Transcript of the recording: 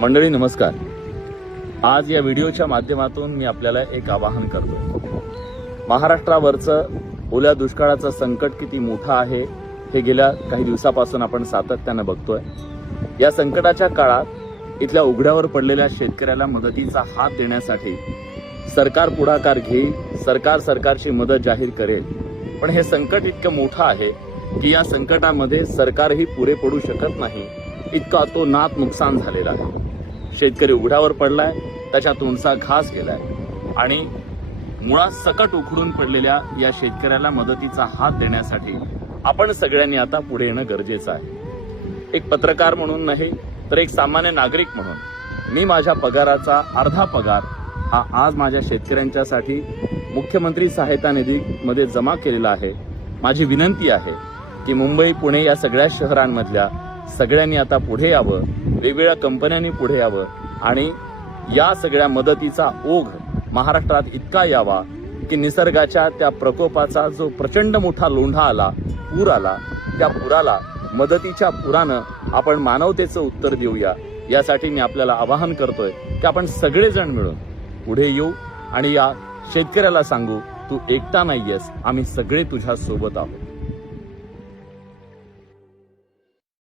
मंडळी नमस्कार। आज या व्हिडिओच्या माध्यमातून मी आपल्याला एक आवाहन करतो। महाराष्ट्रावरचं ओल्या दुष्काळाचं संकट किती मोठं आहे हे गेल्या काही दिवसापासून आपण सातत्याने बघतोय। या संकटाच्या काळात इथल्या उघड्यावर पडलेल्या शेतकऱ्याला मदतीचा हात देण्यासाठी सरकार पुढाकार घेईल, सरकारची मदत जाहीर करेल। पण हे संकट इतकं मोठं आहे की या संकटामध्ये सरकारही पुरे पडू शकत नाही, इतका तो नात नुकसान झालेला आहे। शेतकरी उघड्यावर पडलाय, त्याच्या तोंडचा घास गेलाय आणि मुळात सकट उखडून पडलेल्या या शेतकऱ्याला मदतीचा हात देण्यासाठी आपण सगळ्यांनी आता पुढे येणं गरजेचं आहे। एक पत्रकार म्हणून नाही तर एक सामान्य नागरिक म्हणून मी माझ्या पगाराचा अर्धा पगार हा आज माझ्या शेतकऱ्यांच्यासाठी मुख्यमंत्री सहायता निधीमध्ये जमा केलेला आहे। माझी विनंती आहे की मुंबई, पुणे या सगळ्या शहरांमधल्या सगळ्यांनी आता पुढे यावं, वेगवेगळ्या कंपन्यांनी पुढे यावं आणि या सगळ्या मदतीचा ओघ महाराष्ट्रात इतका यावा की निसर्गाच्या त्या प्रकोपाचा जो प्रचंड मोठा लोंढा आला, पूर आला, त्या पुराला मदतीच्या पुरानं आपण मानवतेचं उत्तर देऊया। यासाठी मी आपल्याला आवाहन करतोय की आपण सगळेजण मिळून पुढे येऊ आणि या शेतकऱ्याला सांगू, तू एकटा नाहीयेस, आम्ही सगळे तुझ्या सोबत आहोत।